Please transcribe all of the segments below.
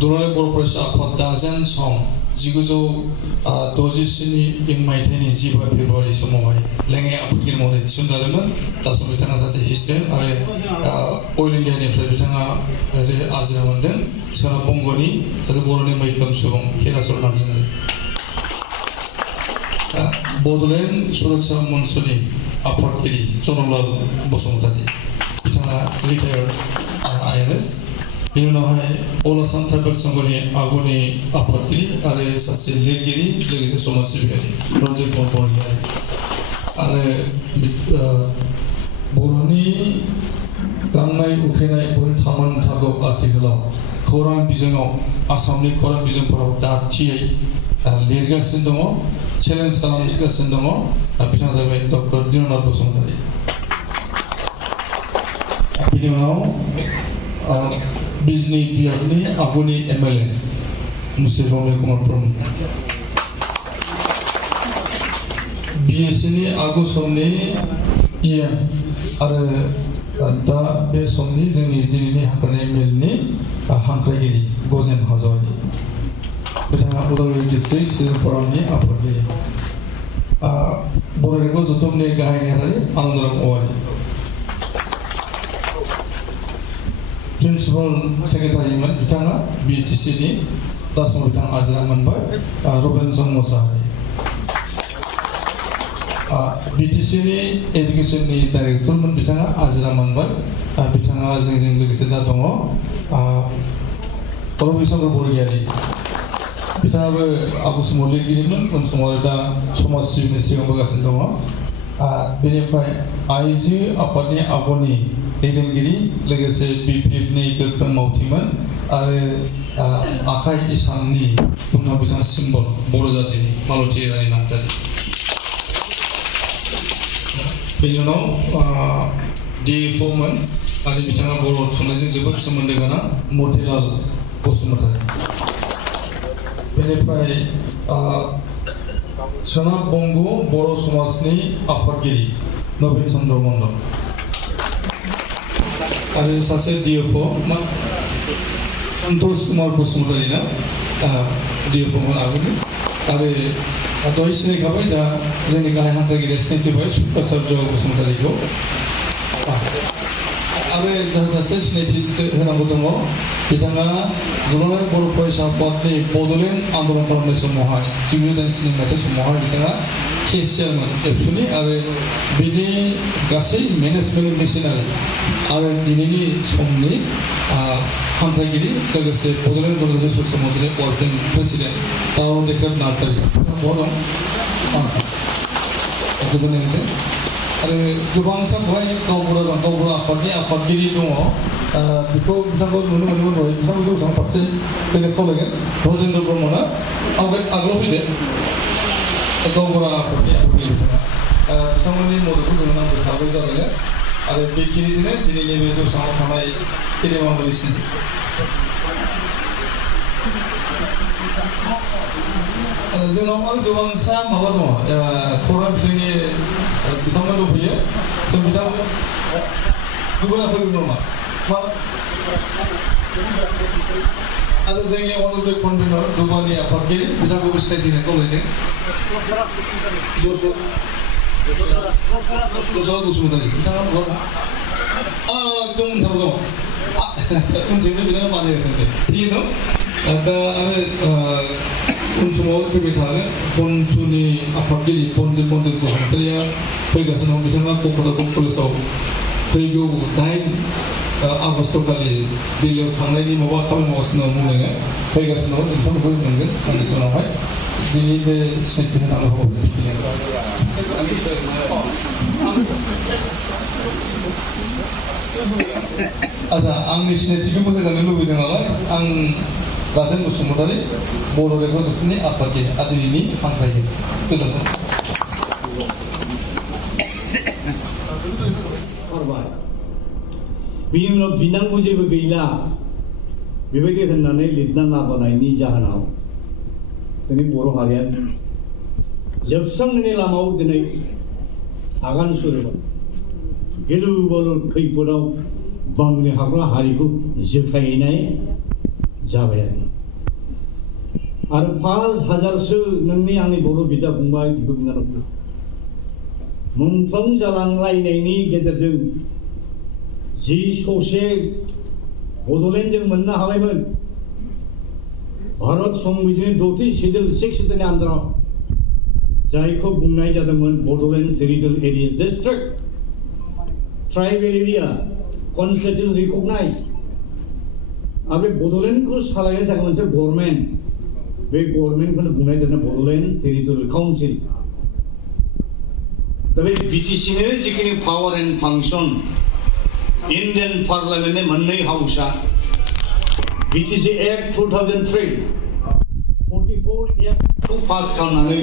दुलाराय बर' फरायसा आफाद दाजेन सम 1967 इं मायथाइनि 15 फेब्रुवारि समावहाय लेङाइ आफादगिरि महरै थिसनजादोंमोन दा समाव बिथाङा सासे हिस्ट्रियान आरो अइल इन्डियानिफ्राय बिथाङा आजिरा मोनदों सोनाब बंग'नि सासे बर'नि मैखोम सुबुं हिराचल नार्जारि बड'लेण्ड सुरक्षा मन्चनि आफादगिरि जनरलाल बसुमतारी बिथाङा रिटायार्ड INS बेनि उनावहाय अल आसाम ट्राइबेल संघनि आगुनि आफादगिरि आरो सासे लिरगिरि लोगोसे समाज सिबियारि रन्जित बरगयारि आरो बर'नि गांनाय उखैनाय थामोन थागौ आथिखालाव खौरां बिजोङाव आसामनि खौरां बिजोंफोराव दाथियै लिरगासिनो दङ चेलेन्ज खालामगासिनो दङ बिथाङा जाबाय डक्टर दिननाथ बसुमतारी बिनि उनाव बिजनी बिहारनि आगुनि MLA मुंशी रमेश कुमार ब्रह्म BSc नि आगु समनि EM आरो दा बे समनि जोंनि दिनैनि हांख्रायनाय मेलनि हांख्रायगिरि गजेन हाज'वारि बिथाङा उदालगुरि डिस्ट्रिक्ट सिजन फरामनि आफादगिरि बर' रावखौ जथुमनि गाहाय नेहाथारि आनन्दराम औवारि प्रिन्सिपाल सेक्रेटारिमोन बिथाङा BTC नि दा समाव बिथाङा आजिरा मोनबाय रबिनसन मोसाहारि BTC नि एजुकेसननि डाइरेक्टरमोन बिथाङा आजिरा मोनबाय बिथाङा जोंजों लोगोसे दा दङ रबिचन्द्र बरगयारि बिथाङाबो आगु समाव लिरगिरिमोन उन समाव दा समाज सिबिनो सिगांबोगासिनो दङ बेनिफ्राय आइजो आफादनि आगुनि दैदेनगिरि लोगोसे BPF नि गोख्रों मावथिमोन आरो आखाइ इसाननि बुंनो बिथाङा सिम्बल बर' जातिनि मालती रानी नार्जारि बेनि उनाव DFO मोन आरो बिथाङा बर' थुनलाइजों जोबोद सोमोन्दो गोनां मतिलाल बसुमतारी बेनिफ्राय सोनाब बंग बर' समाजनि आफादगिरि नवीन चन्द्र मण्डल आरो सासे DFO सन्तोष कुमार बसुमतारी ना DFO मोन आगुनि आरो दहाय सिनायखाबाय दा जोंनि गाहाय हांख्रायगिरिया सिनायथिबाय सुकाचार्य बसुमतारीखौ आरो सासे सिनायथि होनांगौ दङ बिथाङा दुलाराय बर' फरायसा आफादनि बड'लेण्ड आन्दलन खालामनाय समावहाय 1987 मायथाइ समावहाय बिथाङा केसियारमोन एबसुनि आरो बिनि गासै मेनेजमेन्ट मिशनारि आरो दिनैनि समनि हांख्रायगिरि लोगोसे बड'लेण्ड दुलाराय सुरक्षा मन्चनि वर्किं प्रेसिडेन्ट दाउन देख्रेब नार्जारि बहा दं गोजोननाय मोनदों आरो गोबांसार बेवहाय गावबुरा आफादनि आफादगिरि दङ बेखौ बिथांखौ नुनो मोनोमोन दहाय बिथांखौ जौसां फारसे फैनो खावलायगोन धजेन्द्र ब्रह्मना आगोलाव फैदो गावबुरा आफादनि आफादगिरि बिथांमोननि मददखौ जोङो नांगौ हिसाबै जाबाय आरो बेखिनिजोंनो दिनैनि बे जौसाङाव थानाय गेदेमा मलिसिनि जोंनाव आरो गोबांसा माबा दङ खौरां बिजोंनि बिथांमोन दंफैयो जों बिथां गुबुना फैगोन नामा आरो जोंनि अनलि कनभेनर दुबानि आफादगिरि बिथांखौबो सिनायथि होनो खावलायदों दसरा बसुमतारी बिथाङा एकदम दङ उनथिंनो बिथाङा बानायगासिनो थिग दं दा आरो उन समाव फैबाय थागोन बनसुनि आफादगिरि बन्दित बसुमतारीया फैगासिनो दं बिथाङा क'क्राझार कलेजाव फैगौ 8 आगस्ट खालि दिल्लीयाव थांनायनि माबा खामानि मावगासिनो दं बुंनाया फैगासिनो दं नोंथांमोनखौ मोनगोन आंनि सानावहाय दिनै बे सिनायथि होनांगौ आच्छा आंनि सिनायथिखौ होजानो लुबैदों नालाय आं राजेन बसुमतारी बर' रावखौ जथुमनि आफादगिरि दिनैनि हांख्रायगिरि गोजोन्थों बिनि उनाव बिनांगौ जेबो गैला बेबायदि होननानै लिरना लाबोनायनि जाहोनाव जोंनि बर' हारिया जोबस्रांनायनि लामायाव दिनै आगान सुरोमोन गिलु बालु खैफोदाव बांग्रि हाग्रा हारिखौ जोख्लायनाय जाबाय आरो 5,000सो नोंनि आंनि बर' बिदा फंबाय बिब' बिनानावफोर मुंख्लं जालांलायनायनि गेजेरजों जि सौसे बड'लेण्ड जों मोननो हाबायमोन भारत संबिजिरनि 6थि शेड्युल 6 नि आन्दाराव जायखौ बुंनाय जादोंमोन Bodoland territorial area district tribal area constitution recognise आरो बे बड'लेण्डखौ सालायनो थाखाय मोनसे गभर्नमेन्ट बे गभर्नमेन्टखौनो बुंनाय जादों बड'लेण्ड टेरिटरियेल काउन्सिल दा बे बिटिसिनो जिखिनि पावार एन्ड फांसन इन्डियान पार्लियामेन्टनि मोननै हाउसआ बिटिसि एक्ट 2003 44 एक्टखौ पास खालामनानै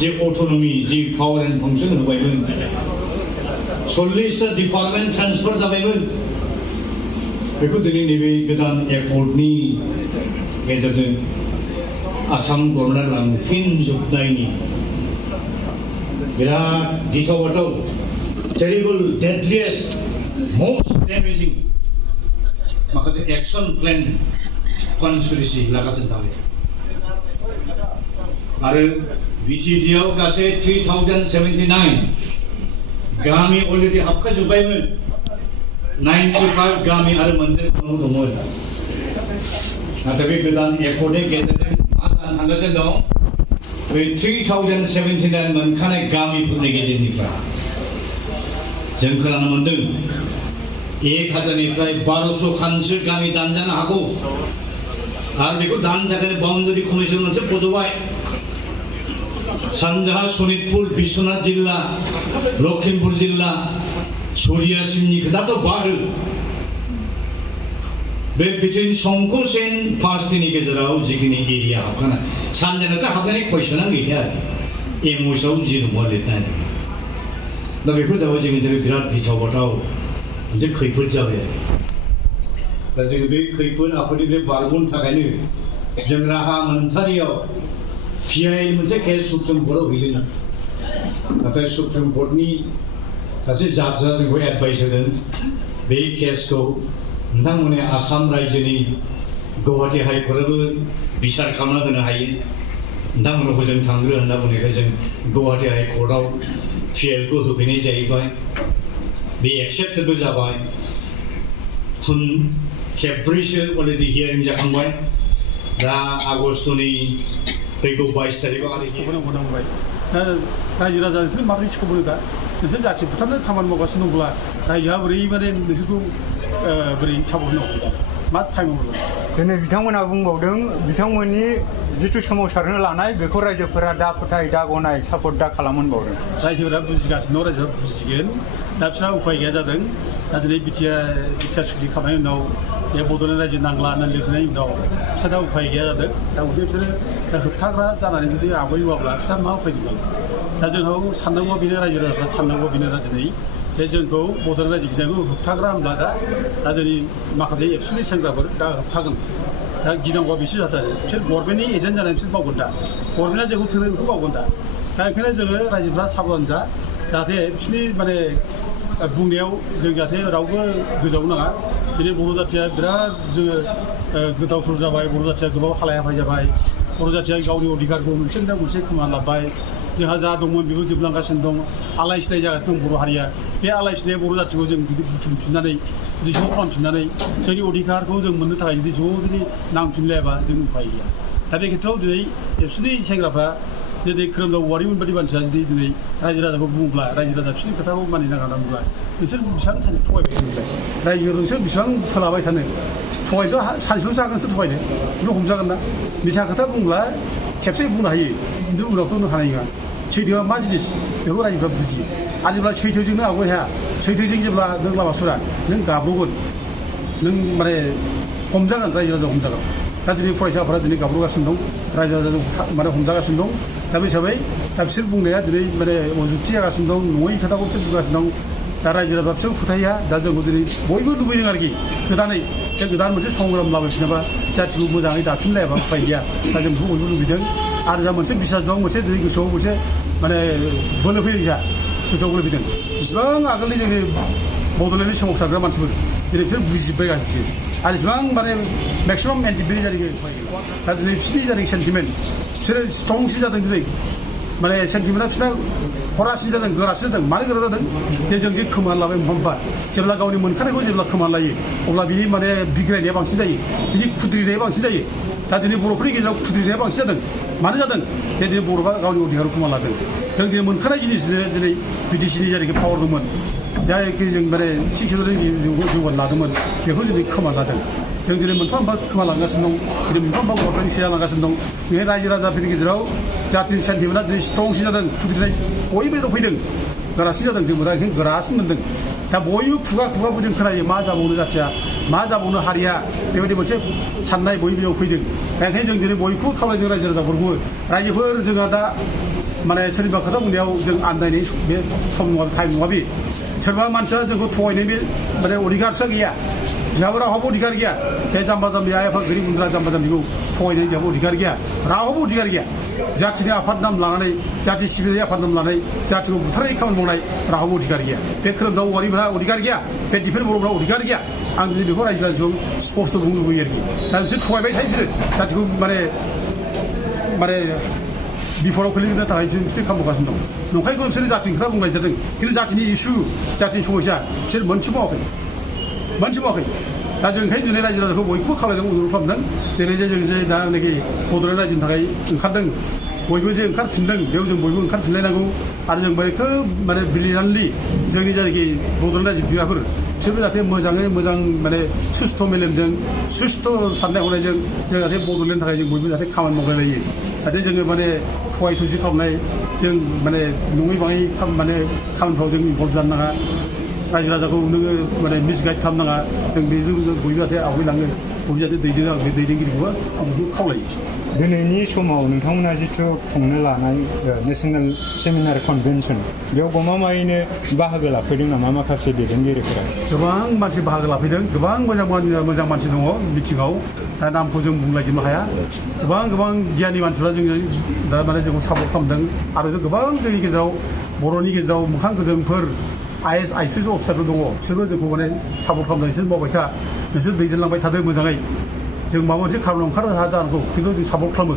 जे अट'नमि जि पावार एन्ड फांसन होबायमोन 40टा डिपार्टमेन्ट ट्रान्सफार जाबायमोन बेखौ दिनै नैबे गोदान एकर्डनि गेजेरजों आसाम गभर्नमेन्टआ लांफिनजोबनायनि बिराद गिथाव टेरिबल डेडलिएस्ट most damaging माखासे एक्शन प्लेन कनस्पिरेसि लागासिनो दं आरो बिटिडिआव गासै 3079 गामि अलरेडि हाबखाजोब्बायमोन 95 गामि आरो मोनसे न' दंमोन नाथाय बे गोदान एकर्डनि गेजेरजों मा जानो थांगासिनो दं बे 3079 मोनखानाय गामिफोरनि गेजेरनिफ्राय जों खोनानो मोनदों 1000निफ्राय 1200 खानसो गामि दानजानो हागौ आरो बेखौ दाननो थाखाय बाउन्डारि कमिसन मोनसे फज'बाय सानजाहा सनितपुर बिश्वनाथ जिल्ला लखिमपुर जिल्ला सरियासिमनि खोथाथ' बारो बे बिथिं संकसेन पार्टिनि गेजेराव जिखिनि एरिया हाबखानाय सानजानाथ' हाबनायनि कुइसनानो गैखाया एमअएसआव जि दङ लिरनाय दा बेफोर जाबाय जोंनि थाखाय बिराद गिथाव बाथाव मोनसे खैफोद जाबाय दा जों बे खैफोद आफोदनिफ्राय बारग'नो थाखायनो जों राहा मोनथारियाव पिआइएल मोनसे केस सुप्रिम कर्टआव हैदों नाथाय सुप्रिम कर्टनि सासे जाजआ जोंखौ एडभाइस होदों बे केसखौ नोंथांमोननि आसाम रायजोनि गुवाहाटी हाइकर्टआबो बिसार खालामना होनो हायो नोंथांमोनखौ जों थांग्रो होनना बुंनायखाय जों गुवाहाटी हाइकर्टआव पिआइएलखौ होफैनाय जाहैबाय बे एक्सेप्टेबल जाबाय खेबब्रैसो अलरेडि हियारिं जाखांबाय दा आगस्टनि फैगौ 22 तारिखआव आरो बुंबाय दा रायजो राजा नोंसोर माबोरै सिखावबोनो दा नोंसोर जाथि बुथारनो खामानि मावगासिनो दंब्ला रायजोआ बोरै माने नोंसोरखौ बोरै सापर्ट मा टाइम हरगोन दिनै बिथांमोना बुंबावदों बिथांमोननि जिथु सोमावसारनो लानाय बेखौ रायजोफोरा दा फोथाय दा गनाय सापर्ट दा खालामहोनबावदों रायजोफोरा बुजिगासिनो दं रायजोफोरा बुजिगोन दा बिसोरहा उफाय गैया जादों दा दिनै बिटिआर सुक्ति खालामनायनि उनाव बे बड'लेण्ड रायजो नांला होनना लिरनायनि उनाव बिसोरहा दा उफाय गैया जादों दा बिसोरो दा होबथाग्रा जानानै जुदि आवगायोब्ला बिसोरहा मा उफाय दं दा जोंनाव साननांगौआ बेनो रायजो राजाफ्रा साननांगौआ बेनो दिनै जे जोंखौ बड'लेण्ड रायजो गिनायखौ होबथाग्रा होनब्ला दा जोंनि माखासे एबसुनि सेंग्राफोर दा होबथागोन दा गिनांगौआ बिसोर जादों बिसोर गभर्नमेन्टनि एजेन्ट जानानै बिसोर मावगोन दा गभर्नमेन्टआ जोंखौ थोनो बेखौ मावगोन दा ओंखायनो जोङो रायजोफ्रा साबधान जा जाहाथे बिसोरनि माने बुंनायाव जों जाहाथे रावबो गोजाव नाङा दिनै बर' जाथिया बिराद जोङो गोदाव सोराव जाबाय बर' जाथिया गोबां हालाय हाफाय जाबाय बर' जाथिया गावनि अधिकारखौ मोनसे खोमाना लाबाय जोंहा जा दंमोन बेबो जोबलांगासिनो दं आलाय सिलाय जागासिनो दं बर' हारिया बे आलाय सिलाय बर' जाथिखौ जों जुदि बुथुमफिननानै जुदि ज' खालामफिननानै जोंनि अधिकारखौ जों मोननो थाखाय जुदि नांफिनलायाबा जों उफाय गैया दा बे खेत्रआव दिनै एबसुनि सेंग्राफ्रा दिनै खोरोमदाव औवारिमोन बायदि मानसिया जुदि दिनै रायजो राजाखौ बुङोब्ला रायजो राजा बिसोरनि खोथाखौ मानिनाङा होनब्ला नोंसोर बेसेबां सानसे थगायबाय थानोलाय रायजो नोंसोर बेसेबां फोलाबाय थानो थगायनोथ' सानसेल'सो हागोन नोंसोर थगायनो नों हमजागोन ना मिसा खोथा बुंब्ला खेबसे बुंनो हायो खिन्थु उनावथ' नों हानाय नङा सैथोआ मा जिनिस बेखौ रायजोफ्रा बुजियो आरो जेब्ला सैथोजोंनो आवगायनो हाया सैथोजों जेब्ला नों लामा सुरा नों गाब्र'गोन नों माने हमजागोन रायजो राजा हमजागोन दा दिनै फरायसाफोरा दिनै गाब्र'गासिनो दं रायजो राजाजों माने हमजागासिनो दं दा बे हिसाबै दा बिसोर बुंनाया दिनै माने अजुक्ति जागासिनो दं नङै खोथाखौ बिसोर बुंगासिनो दं दा रायजो राजा बिसोर फोथाया दा जोंखौ दिनै बयबो लुबैदों आरोखि गोदानै बे गोदान मोनसे संग्राम लाबोफिनोबा जाथिखौ मोजाङै दाफिनलायाबा उफाय गैया दा जों बेखौ बयबो लुबैदों आरो जा मोनसे बिसास दं मोनसे दिनै गोसोआव मोनसे माने बोलो फैदों जा गोसोआव बोलो फैदों बिसिबां आगोलनि जोंनि बड'लेण्डनि सोमावसारग्रा मानसिफोर दिनै बिसोर बुजिजोब्बाय गासिबो आरो इसिबां माने मेक्सिमाम एन्टिबेटिक जादों दा दिनै बिसोरनि जादों सेन्टिमेन्ट बिसोरो स्ट्रंसिन जादों दिनै माने सेन्टिमेन्टआ बिसोरना खरासिन जादों गोरासिन जादों मानो गोरा जादों जे जों जे खोमाना लाबाय मोनफा जेब्ला गावनि मोनखानायखौ जेब्ला खोमाना लायो अब्ला बिनि माने बिग्रायनाया बांसिन जायो बिनि खुद्रिनाया बांसिन जायो दा दिनै बर'फोरनि गेजेराव खुद्रिनाया बांसिन जादों मानो जादों जे दिनै बर'फ्रा गावनि अधिकारखौ खोमाना लादों जों दिनै मोनखानाय जिनिसजों दिनै बिटिसिनि जायनाखि पावार दंमोन जायखि जों माने थि खेबजों जौगानो लादोंमोन बेखौ दिनै खोमाना लादों जों दिनै मोनफा मोनफा खोमालांगासिनो दं दिनै मोनफा मोनफा गथ'नि सेया लांगासिनो दं बे रायजो राजाफोरनि गेजेराव जातिनि सेन्टिमेन्टआ दिनै स्ट्रंसिन जादों खुद्रिनाय बयबो फैदों गोरासिन जादों जों दा बेखायनो गोरासिन मोनदों दा बयबो खुगा जों खोनायो मा जाबावनो जाथिया मा जाबावनो हारिया बेबायदि मोनसे साननाय बयबो फैदों दा ओंखायनो जों दिनै बयखौबो खावलायदों रायजो राजाफोरखौबो रायजोफोर जोंहा दा माने सोरनिबा खोथा बुंनायाव जों आन्दायनाय बे सम नङा टाइम नङा बे सोरबा मानसिया जोंखौ थगायनाय बे माने अधिकारसा गैया जोंहाबो रावहाबो अधिकार गैया बे जाम्बा जाम्बि आइ आफा गोरिब गुन्द्रा जाम्बा जाम्बिखौ थगायनाय जोंहाबो अधिकार गैया रावहाबो अधिकार गैया जातिनि आफाद नाम लानानै जाति सिबिनाय आफाद नाम लानानै जातिखौ बुथारनाय खामानि मावनाय रावहाबो अधिकार गैया बे खोरोमदाव औवारिफोरा अधिकार गैया बे दिफेन बर'फोरा अधिकार गैया आं दिनै बेखौ रायजो राजाखौ स्पष्ट बुंनो लुबैयो आरोखि दा बिसोर थगायबाय थायो बिसोरो जातिखौ माने बिफदाव खोलैनो थाखाय बिसोर खालामगासिनो दं नंखायखौ बिसोरो जातिनि खोथा बुंनाय जादों खिन्थु जातिनि इस्यु जातिनि समस्या बिसोर मोनसे मावाखै दा जों ओंखायनो दिनै रायजो राजाखौ बयखौबो खावलायदों अनुरद खालामदों दिनै जे जों जे दानाखि बड'लेण्ड रायजोनि थाखाय ओंखारदों बयबो जे ओंखारफिनदों बेयाव जों बयबो ओंखारफिनलायनांगौ आरो जों खोब माने ब्रिलियान्टलि जोंनि जायनाखि बड'लेण्ड रायजो बिग्राफोर बिसोरबो जाहाथे मोजाङै मोजां माने सुस्थ' मेलेमजों सुस्थ' साननाय हनायजों जों जाहाथे बड'लेण्डनि थाखाय जों बयबो जाहाथे खामानि मावलायलायो जाहाथे जोङो माने थगाय थुसि खालामनाय जों माने नङै बाङै माने खामानिफ्राव जों इनभल्भ जानो नाङा रायजो राजाखौ नोङो माने मिसगाइड खालामनाङा जों बेजों जों बयबो जाहाथे आवगायलाङो बयबो जाहाथे दैदेनो आं बे दैदेनगिरिखौबो आं बेखौ खावलायो दिनैनि समाव नोंथांमोना जिथु खुंनो लानाय नेसनेल सेमिनार कनभेनसन बेयाव गमामायैनो बाहागो लाफैदों नामा माखासे दैदेनगिरिफोरा गोबां मानसि बाहागो लाफैदों गोबां मोजां मानसि दङ मिटिङाव दा नामखौ जों बुंलायजोबनो हाया गोबां गियानि मानसिफ्रा जोङो दा माने जोंखौ सापर्ट खालामदों आरो जों गोबां जोंनि गेजेराव बर'नि गेजेराव मोखां गोजोंफोर IAS IPS अफिसारफोर दङ बिसोरबो जोंखौ माने सापर्ट खालामदों नोंसोर मावबाय था नोंसोर दैदेनलांबाय थादों मोजाङै जों माबा मोनसे खारनाव ओंखारनो हाया जानांगौ खिन्थु जों सापर्ट खालामो